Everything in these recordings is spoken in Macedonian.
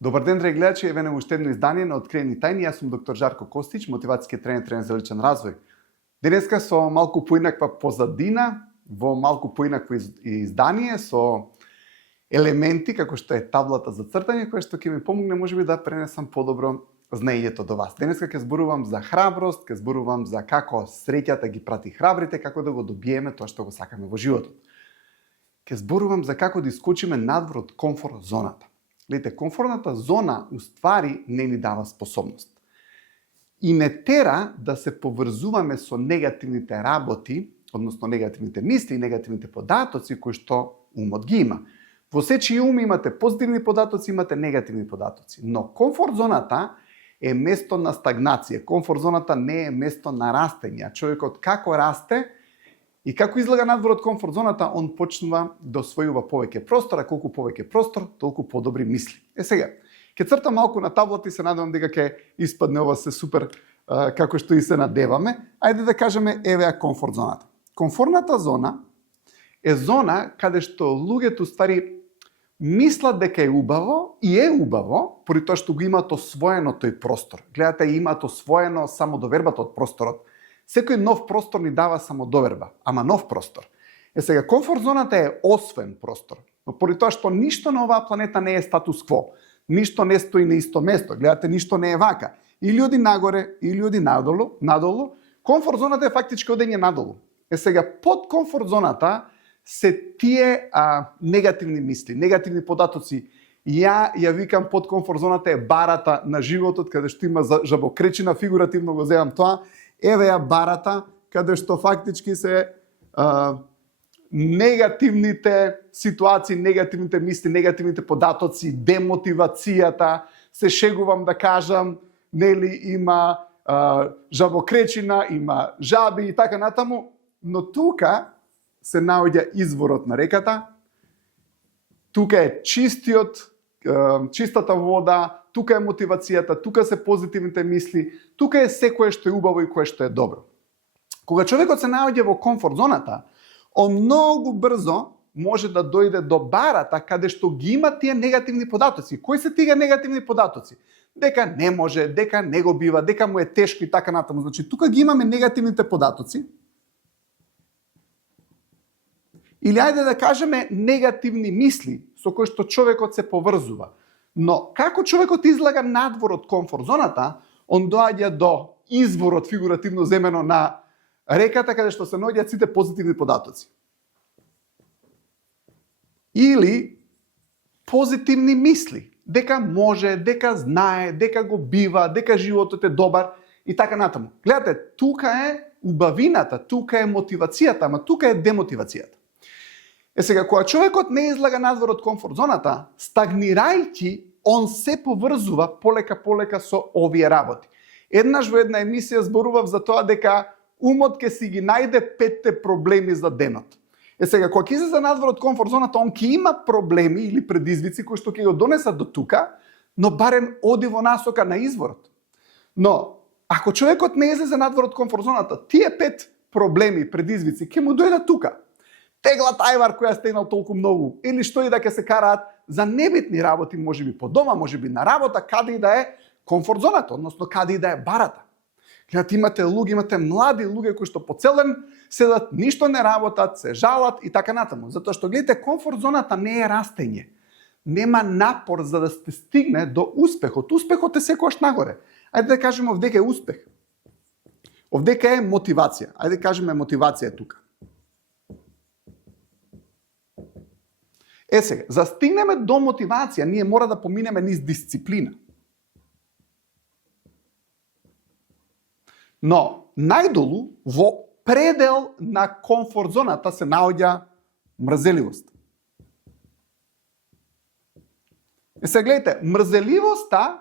Добар ден, драги гледачи, еве на уште едно издание на Откриени тајни. Јас сум доктор Жарко Костич, мотивацијски тренер за личен развој. Денеска со малку поинаква позадина, во малку поинакво издание со елементи како што е таблата за цртање, која што ќе ми помогне можеби да пренесам подобро знаењето до вас. Денеска ќе зборувам за храброст, ќе зборувам за како среќата ги прати храбрите, како да го добиеме тоа што го сакаме во животот. Ќе зборувам за како да искочиме надвор од комфорт зоната. Гледате, комфортната зона уствари не ни дава способност. И не тера да се поврзуваме со негативните работи, односно негативните мисли, негативните податоци кои што умот ги има. Во сечи ум имате позитивни податоци, имате негативни податоци. Но комфорт зоната е место на стагнација. Комфорт зоната не е место на растење. Човекот како расте и како излага надвор од комфорт зоната, он почнува да освојува повеќе простор, а колку повеќе простор, толку подобри мисли. Сега, ќе цртам малку на таблата и се надевам дека ќе испадне ова се супер како што и се надеваме. Ајде да кажеме еве комфорт зоната. Комфортната зона е зона каде што луѓето ствари мислат дека е убаво и е убаво, поради тоа што го имаат освоено тој простор. Гледате, имаат освоено само довербата од просторот. Секој нов простор ни дава самодоверба, ама нов простор. Сега, комфорт зоната е освоен простор, но поради тоа што ништо на оваа планета не е статус кво, ништо не стои на исто место, гледате, ништо не е вака. И луѓе нагоре, и луѓе надолу, комфорт зоната е фактички одење надолу. Сега, под комфорт зоната се тие негативни мисли, негативни податоци. Ја викам под комфорт зоната е барата на животот, каде што има жабокречина, фигуративно го земам тоа. Еве ја барата, каде што фактички се негативните ситуации, негативните мисли, негативните податоци, демотивацијата, се шегувам да кажам, нели има жабокречина, има жаби и така натаму, но тука се наоѓа изворот на реката, тука е чистата вода, тука е мотивацијата, тука се позитивните мисли, тука е секое што е убаво и кое што е добро. Кога човекот се наоѓа во комфорт зоната, он многу брзо може да дојде до барата каде што ги има тие негативни податоци. Кои се тие негативни податоци? Дека не може, дека не го бива, дека му е тешко и така натаму. Значи, тука ги имаме негативните податоци. Или ајде да кажеме негативни мисли со кои што човекот се поврзува. Но како човекот излага надвор од комфорт зоната, он доаѓа до изворот фигуративно земено на реката каде што се наоѓаат сите позитивни податоци. Или позитивни мисли, дека може, дека знае, дека го бива, дека животот е добар и така натаму. Гледате, тука е убавината, тука е мотивацијата, ама тука е демотивацијата. Сега, кога човекот не излага надвор од комфорт зоната, стагнирајќи, он се поврзува полека со овие работи. Еднаш во една емисија зборував за тоа дека умот ќе си ги најде 5 проблеми за денот. Сега, кога ќе излезе надвор од комфорт зоната, он ќе има проблеми или предизвици кои што ќе го донесат до тука, но барем оди во насока на изворот. Но, ако човекот не излезе надвор од комфорт зоната, тие 5 проблеми, предизвици ќе му дојдат тука. Теглат ајвар која стегнал толку многу, или што и да ќе се караат за небитни работи, можеби по дома, можеби на работа, каде и да е комфорт зоната, односно каде и да е барата. Гледате, имате луѓе, имате млади луѓе кои што по цел ден седат, ништо не работат, се жалат и така натаму. Затоа што гледате, комфорт зоната не е растење. Нема напор за да се стигне до успехот. Успехот е секогаш нагоре. Ајде да кажеме овдека е успех. Овдека е мотивација. Ајде да кажеме мотивација тука. Сега, за стигнеме до мотивација, ние мора да поминеме низ дисциплина. Но, најдолу, во предел на комфорт зоната се наоѓа мрзеливост. Сега гледате, мрзеливоста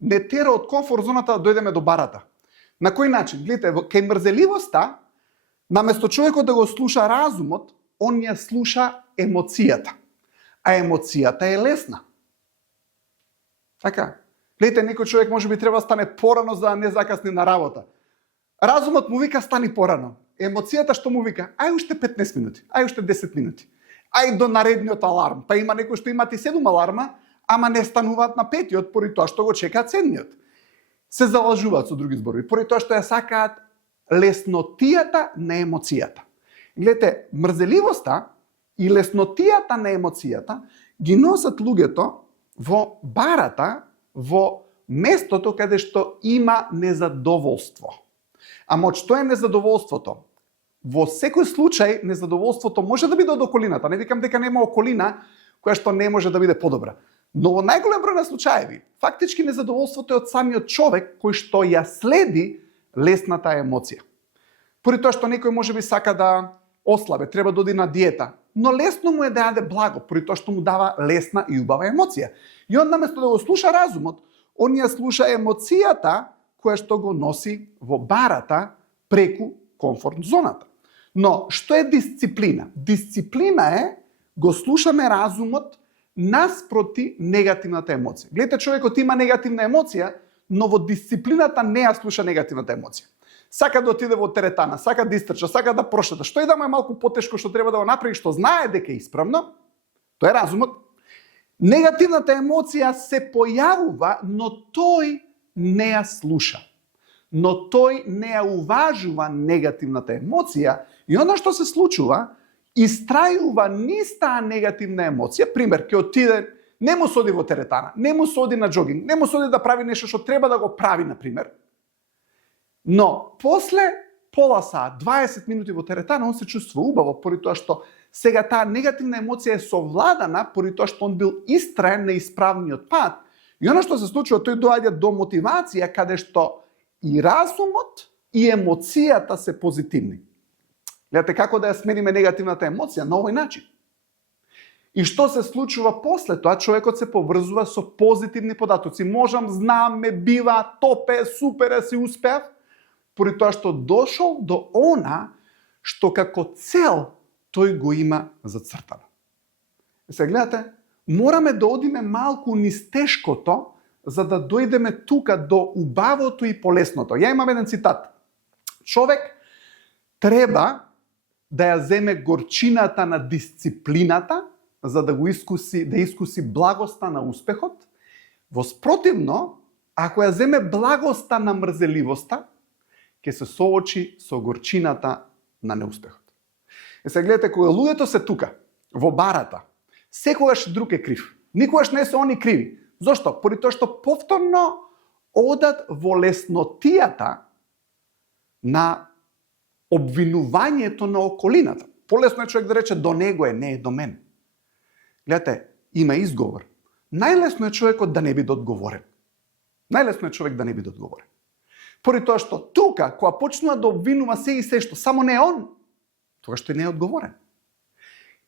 не тера од комфорт зоната да дојдеме до барата. На кој начин? Гледате, кај мрзеливоста, наместо човекот да го слуша разумот, он ја слуша емоцијата. А емоцијата е лесна. Така. Гледате, некој човек може би треба да стане порано за да не закасни на работа. Разумот му вика стани порано. Емоцијата што му вика, ај уште 15 минути, ај уште 10 минути. Ај до наредниот аларм. Па има некој што имати 7 аларма, ама не стануваат на петиот поради тоа што го чекаат седмиот. Се залажуваат со други зборови, поради тоа што ја сакаат леснотијата на емоцијата. Гледате, мрзеливоста и леснотијата на емоцијата ги носат луѓето во барата, во местото каде што има незадоволство. Ама од што е незадоволството? Во секој случај незадоволството може да биде од околината. Не викам дека нема околина која што не може да биде подобра. Но во најголем број на случаеви, фактички незадоволството е од самиот човек кој што ја следи лесната емоција. Поради тоа што некој можеби сака да ослабе, треба да оди на диета, но лесно му е да јаде благо, поради тоа што му дава лесна и убава емоција. И он наместо да го слуша разумот, он ја слуша емоцијата која што го носи во барата преку комфорт зоната. Но што е дисциплина? Дисциплина е го слушаме разумот наспроти негативната емоција. Гледате, човекот има негативна емоција, но во дисциплината не ја слуша негативната емоција. Сака да отиде во теретана, сака да истрча, сака да прошета. Што и да му е малку потешко што треба да го направи, што знае дека е исправно, тоа е разумот. Негативната емоција се појавува, но тој не ја слуша. Но тој не ја уважува негативната емоција и оно што се случува, истрајува низ таа негативна емоција. Пример, ќе отиде, не му соди во теретана, не му соди на џогинг, не му соди да прави нешто што треба да го прави, на пример. Но после пола саат, 20 минути во теретана, он се чувствува убаво, поради тоа што сега таа негативна емоција е совладана, поради тоа што он бил истраен на исправниот пат. И оно што се случува, тој доаѓа до мотивација каде што и разумот и емоцијата се позитивни. Гледате како да ја смениме негативната емоција на овој начин. И што се случува после тоа? Човекот се поврзува со позитивни податоци. Можам, знам, ме бива, топе, супер, си успеав. Поради тоа што дошол до она што како цел тој го има зацртано. Се гледате, мораме да одиме малку низ тешкото, за да дојдеме тука до убавото и полесното. Ја имам еден цитат. Човек треба да ја земе горчината на дисциплината, за да го искуси благоста на успехот. Воспротивно, ако ја земе благоста на мрзеливоста, ќе се соочи со горчината на неуспехот. И се гледате, кога луѓето се тука, во барата, секогаш друг е крив. Никогаш не се они криви. Зошто? Поради тоа што повторно одат во леснотијата на обвинувањето на околината. Полесно е човек да рече до него е, не е до мене. Гледате, има изговор. Најлесно е човекот да не биде одговорен. Најлесно е човек да не биде одговорен. Поради тоа што тука, кога почнува да обвинува се и се што само не он, тоа што не е одговорен.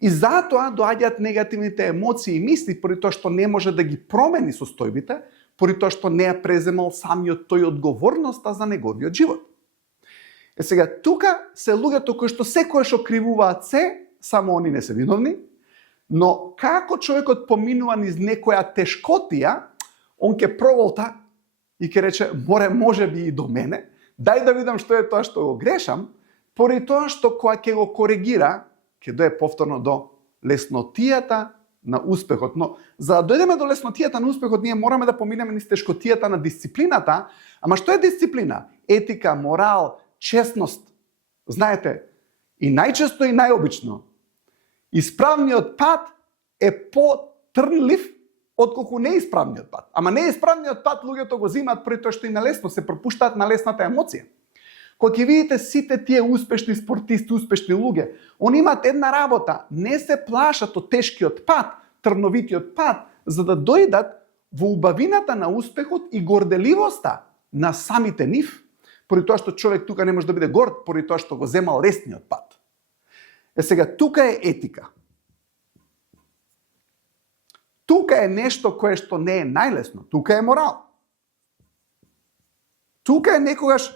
И затоа доаѓаат негативните емоции и мисли, поради тоа што не може да ги промени состојбите, поради тоа што не ја преземал самиот тој одговорноста за неговиот живот. Сега, тука се луѓето кои што секојаш окривуваат се, само они не се виновни, но како човекот поминува низ некоја тешкотија, он ќе проволта и ќе рече, може би и до мене, дај да видам што е тоа што го грешам, поради тоа што кога ќе го коригира, ќе дое повторно до леснотијата на успехот. Но за да дојдеме до леснотијата на успехот, ние мораме да поминеме низ тешкотијата на дисциплината. Ама што е дисциплина? Етика, морал, честност. Знаете, и најчесто и најобично, исправниот пат е потрнлив отколку неисправниот пат. Ама неисправниот пат луѓето го земаат пред тоа што им е лесно, се пропуштаат на лесната емоција. Кога ќе видите сите тие успешни спортисти, успешни луѓе, они имаат една работа, не се плашат од тешкиот пат, трновитиот пат, за да дојдат во убавината на успехот и горделивоста на самите нив, поради тоа што човек тука не може да биде горд, поради тоа што го земал лесниот пат. Сега, тука е етика. Тука е нешто кое што не е најлесно. Тука е морал. Тука е некогаш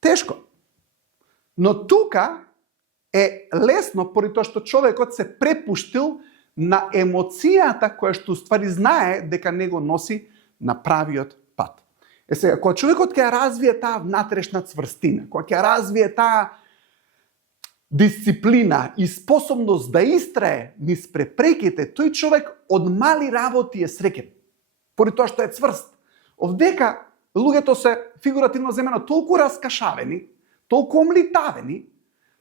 тешко. Но тука е лесно поради тоа што човекот се препуштил на емоцијата која што уствари знае дека него носи на правиот пат. Сега, кога човекот ќе развие таа внатрешна цврстина, кога ќе развие таа дисциплина и способност да истрае низ препреките, тој човек од мали работи е среќен. Поради тоа што е цврст. Овдека луѓето се фигуративно земено толку раскашавени, толку омлитавени,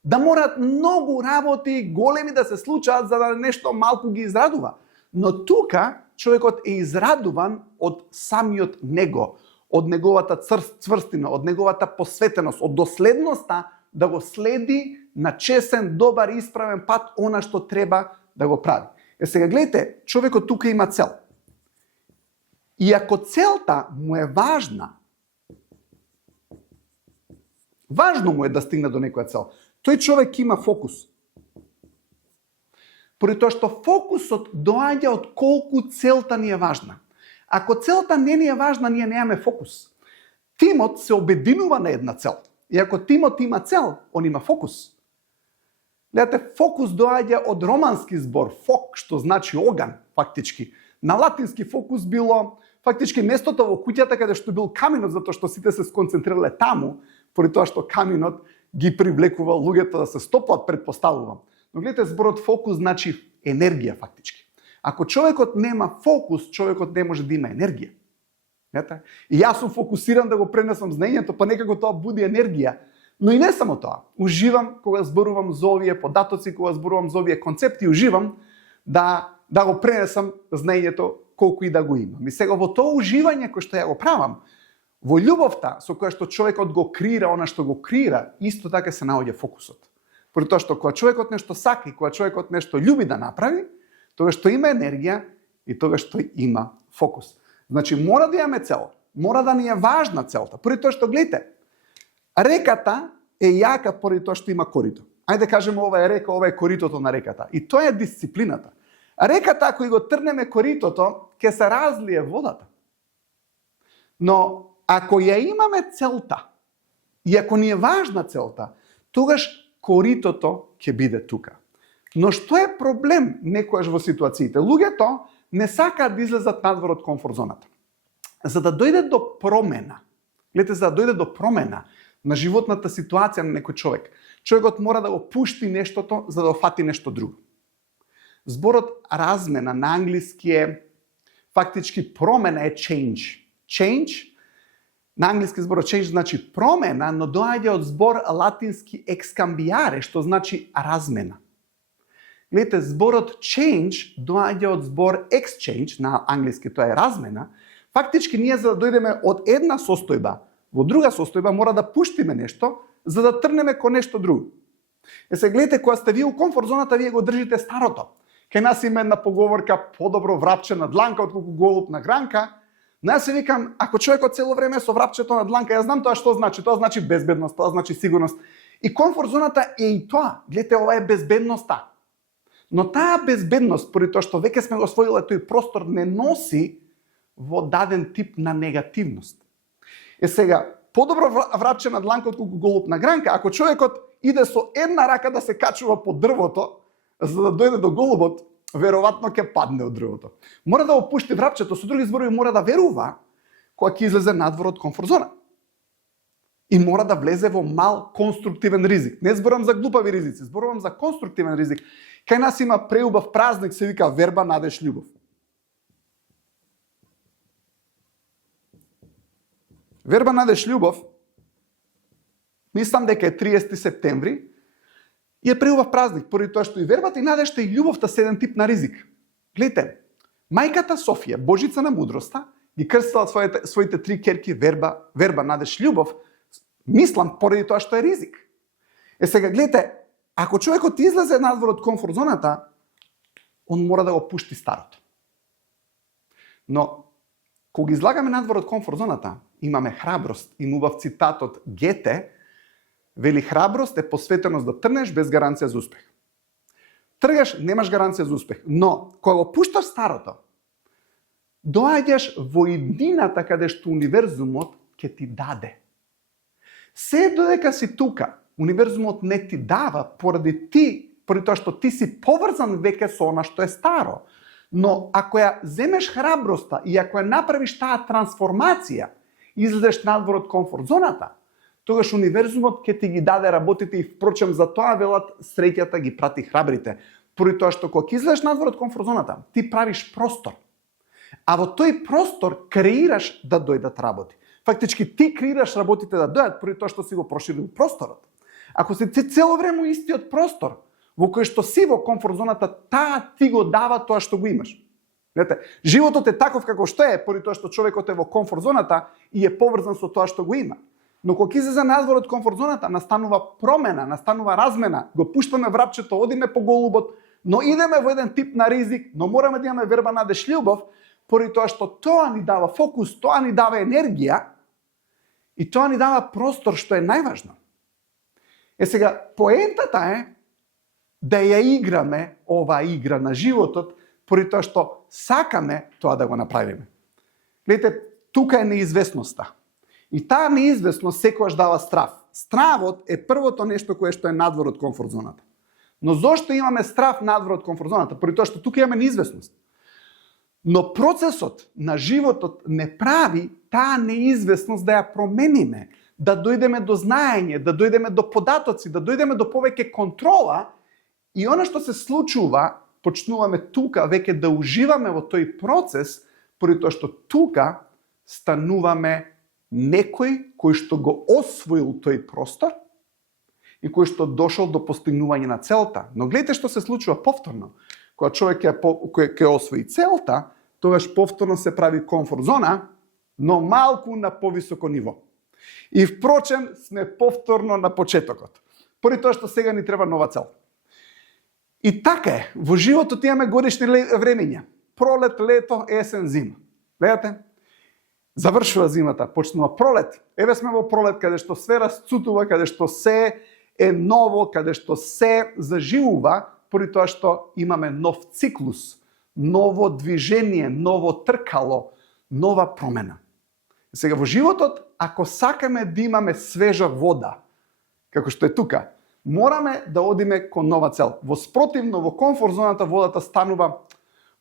да морат многу работи големи да се случаат за да нешто малку ги израдува. Но тука човекот е израдуван од самиот него, од неговата цврстина, од неговата посветеност, од доследноста да го следи на чесен, добар, исправен пат она што треба да го прави. Сега гледайте, човекот тука има цел. И ако целта му е важна, важно му е да стигне до некоја цел, тој човек има фокус. Поради тоа што фокусот доаѓа од колку целта ни е важна. Ако целта не ни е важна, ние немаме фокус. Тимот се обединува на една цел. И ако тимот има цел, он има фокус. Гледате, фокус доаѓа од романски збор, фок, што значи оган, фактички. На латински фокус било фактички местото во куќата каде што бил каминот, затоа што сите се сконцентрирале таму, поради тоа што каминот ги привлекува луѓето да се стопат, предпоставувам. Но гледате, зборот фокус значи енергија фактички. Ако човекот нема фокус, човекот не може да има енергија. Гледате? И јас сум фокусиран да го пренесам знаењето, па некако тоа буди енергија. Но и не само тоа. Уживам кога зборувам за овие податоци, кога зборувам за овие концепти, уживам да го пренесам знаењето колку и да го имам. И сега во тоа уживање кој што ја го правам, во љубовта со која што човекот го креира она што го креира, исто така се наоѓа фокусот. Поради тоа што кога човекот нешто сака и кога човекот нешто љуби да направи, тогаш што има енергија и тогаш што има фокус. Значи мора да имаме цел, мора да ни е важна целта. Поради тоа што гледате, реката е јака поради тоа што има корито. Ајде да кажеме ова е река, ова е коритото на реката. И тоа е дисциплината. Реката, ако го трнеме коритото, ќе се разлие водата. Но ако ја имаме целта, и ако ни е важна целта, тогаш коритото ќе биде тука. Но што е проблем некојаш во ситуациите? Луѓето не сакаат да излезат надвор од комфорт зоната. За да дојде до промена, гледате, за да дојде до промена на животната ситуација на некој човек, човекот мора да го пушти нештото за да фати нешто друго. Зборот размена на англиски е фактички промена е change. Change, на англиски зборот change значи промена, но доаѓа од збор латински excambiare, што значи размена. Гледате, зборот change доаѓа од збор exchange, на англиски тоа е размена. Фактички ние за да дојдеме од една состојба во друга состојба мора да пуштиме нешто за да трнеме кон нешто друго. Се гледате, кога сте вие у комфорт зоната, вие го држите старото. Кај нас има една поговорка подобро врапче на дланка отколку голуб на гранка. Но јас се викам, ако човекот цело време со врапчето на дланка, јас знам тоа што значи. Тоа значи безбедност, тоа значи сигурност. И комфорт зоната е и тоа. Гледате, ова е безбедноста. Но таа безбедност, поради тоа што веќе сме го освоиле тој простор, не носи во даден тип на негативност. Сега, подобро врапче на дланка отколку голуб на гранка, ако човекот иде со една рака да се качува по дрвото, за да дојде до голубот, веројатно ќе падне од дрвото. Мора да опушти врапчето, со други зборови мора да верува кога ќе излезе надвор од комфорт зона. И мора да влезе во мал конструктивен ризик. Не зборам за глупави ризици, зборувам за конструктивен ризик. Кај нас има преубав празник, се вика верба, надеж, љубов. Верба, надеж, љубов, мислам дека е 30 септември, и е преубав празник, поради тоа што и вербата, и надежта, и љубовта се еден тип на ризик. Гледате, мајката Софија, божица на мудроста, ги крстила своите три керки верба, надеж, љубов, мислам поради тоа што е ризик. Сега гледате, ако човекот излезе надвор од комфорт зоната, он мора да го пушти старото. Но кога излагаме надвор од комфорт зоната, имаме храброст. Има убав цитат од Гете, вели храброст е посветеност да трнеш без гаранција за успех. Тргаш, немаш гаранција за успех, но кога го пушташ старото, доаѓаш во иднината каде што универзумот ќе ти даде. Се додека си тука, универзумот не ти дава поради тоа што ти си поврзан веќе со она што е старо. Но ако ја земеш храброста и ако ја направиш таа трансформација, излезеш надвор од комфорт зоната, тогаш универзумот ќе ти ги даде работите и впрочем за тоа велат среќата ги прати храбрите. Поради тоа што кога излезеш надвор од комфорт зоната, ти правиш простор. А во тој простор креираш да дојдат работи. Фактички ти креираш работите да дојдат поради тоа што си го проширил просторот. Ако си цело време истиот простор, во кој што си во комфорт зоната, таа ти го дава тоа што го имаш. Знаете, животот е таков како што е, поради тоа што човекот е во комфорт зоната и е поврзан со тоа што го има. Но кога излезе надвор од комфорт зоната, настанува промена, настанува размена, го пуштаме врапчето, одиме по голубот, но идеме во еден тип на ризик, но мораме да имаме верба, надеж, љубов, поради тоа што тоа ни дава фокус, тоа ни дава енергија и тоа ни дава простор, што е најважно. Сега, поентата е да ја играме оваа игра на животот, поради тоа што сакаме тоа да го направиме. Гледайте, тука е неизвестноста. И таа неизвестност секогаш дава страв. Стравот е првото нешто кое што е надвор од комфорт зоната. Но зошто имаме страв надвор од комфорт зоната? Поради тоа што тука имаме неизвестност. Но процесот на животот не прави таа неизвестност да ја промениме, да дојдеме до знаење, да дојдеме до податоци, да дојдеме до повеќе контрола и она што се случува, почнуваме тука веќе да уживаме во тој процес, поради тоа што тука стануваме некој кој што го освоил тој простор и кој што дошол до постигнување на целта. Но гледате што се случува повторно. Кога човек ќе освои целта, тогаш повторно се прави комфорт зона, но малку на повисоко ниво. И впрочем сме повторно на почетокот. Поради тоа што сега ни треба нова цел. И така е, во животот имаме годишни времења. Пролет, лето, есен, зима. Гледате? Завршува зимата, почнува пролет. Еве сме во пролет, каде што све расцутува, каде што се е ново, каде што се заживува, поради тоа што имаме нов циклус, ново движение, ново тркало, нова промена. Сега во животот, ако сакаме да имаме свежа вода, како што е тука, мораме да одиме кон нова цел. Во спротивно, во комфорт зоната водата станува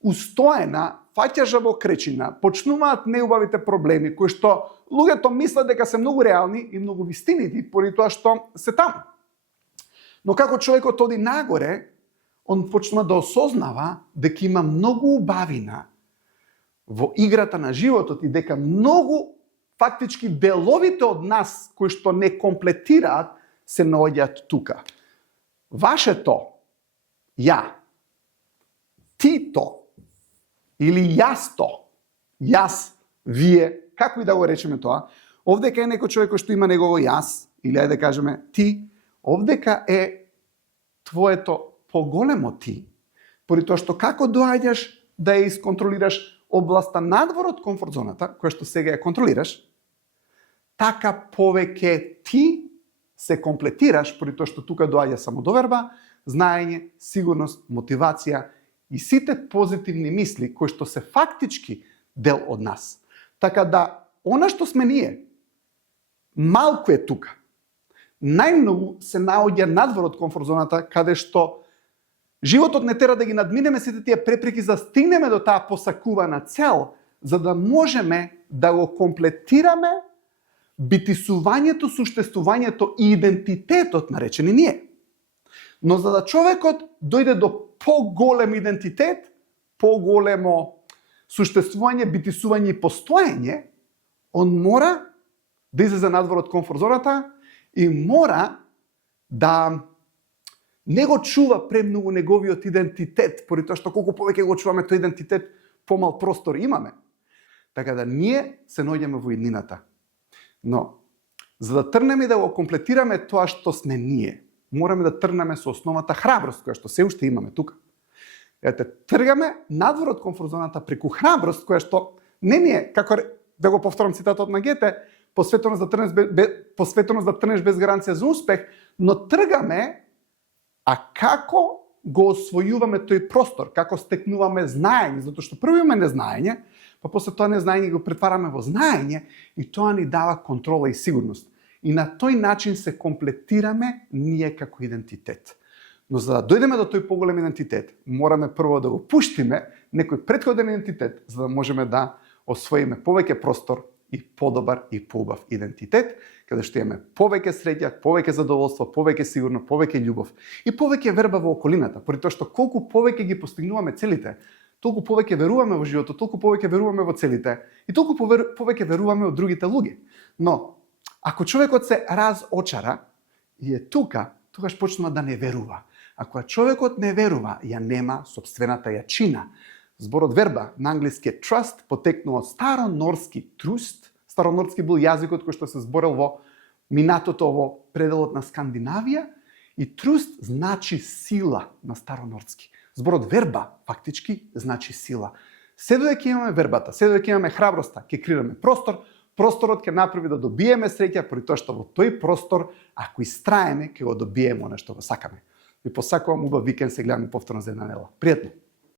устоена, фаќа жабокречина, почнуваат неубавите проблеми, кои што луѓето мислат дека се многу реални и многу вистинити, поради тоа што се таму. Но како човекот оди нагоре, он почнува да осознава дека има многу убавина во играта на животот и дека многу фактички деловите од нас кои што не комплетираат се наоѓаат тука. Вашето ја, тито или јасто, јас, вие, како и да го речеме тоа, овдека е некој човек кој што има негово јас, или ајде да кажеме ти, овдека е твоето поголемо ти. Поради тоа што како доаѓаш да ја исконтролираш областа надвор од комфорт зоната, која што сега ја контролираш, така повеќе ти се комплетираш, поради тоа што тука доаѓа самодоверба, знаење, сигурност, мотивација и сите позитивни мисли кои што се фактички дел од нас. Така да, она што сме ние, малку е тука. Најмногу се наоѓа надвор од комфорт зоната, каде што животот не тера да ги надминеме сите тие препреки за да стигнеме до таа посакувана цел, за да можеме да го комплетираме битисувањето, суштествувањето и идентитетот наречени ние. Но за да човекот дојде до поголем идентитет, поголемо суштествување, битисување и постоење, он мора да излезе надвор од комфорт зоната и мора да не го чува премногу неговиот идентитет, поради тоа што колку повеќе го чуваме тој идентитет, помал простор имаме. Така да ние се наоѓаме во иднината. Но, за да трнеме и да го комплетираме тоа што сме ние, мораме да тргнеме со основата храброст, која што се уште имаме тука. Ете, тргаме надвор од комфорт зоната преку храброст, која што не ни е, како да го повторам цитатот на Гете, посветеност да трнеш без гаранција за успех, но тргаме, а како го освојуваме тој простор, како стекнуваме знаење, затоа што прво имаме незнаење, па после тоа незнаење го претвараме во знаење и тоа ни дава контрола и сигурност. И на тој начин се комплетираме ние како идентитет. Но за да дојдеме до тој поголем идентитет, мораме прво да го пуштиме некој претходен идентитет, за да можеме да освоиме повеќе простор и подобар и поубав идентитет, каде што имаме повеќе среќа, повеќе задоволство, повеќе сигурно, повеќе љубов и повеќе верба во околината, поради тоа што колку повеќе ги постигнуваме целите, толку повеќе веруваме во животот, толку повеќе веруваме во целите и толку повеќе веруваме во другите луѓе. Но ако човекот се разочара и е тука, тогаш почнува да не верува. Ако човекот не верува, ја нема сопствената јачина. Зборот верба на англиски trust потекнува од старонорски trust. Старонорски бил јазикот кој што се зборел во минатото во пределот на Скандинавија и trust значи сила на старонорски. Зборот верба фактички значи сила. Се додека имаме вербата, се додека имаме храброста, ќе креираме простор, просторот ќе направи да добиеме среќа, поради тоа што во тој простор, ако истраеме, ќе го добиеме она што го сакаме. Ви посакувам убав викенд, се гледаме повторно за една недела. Пријатно!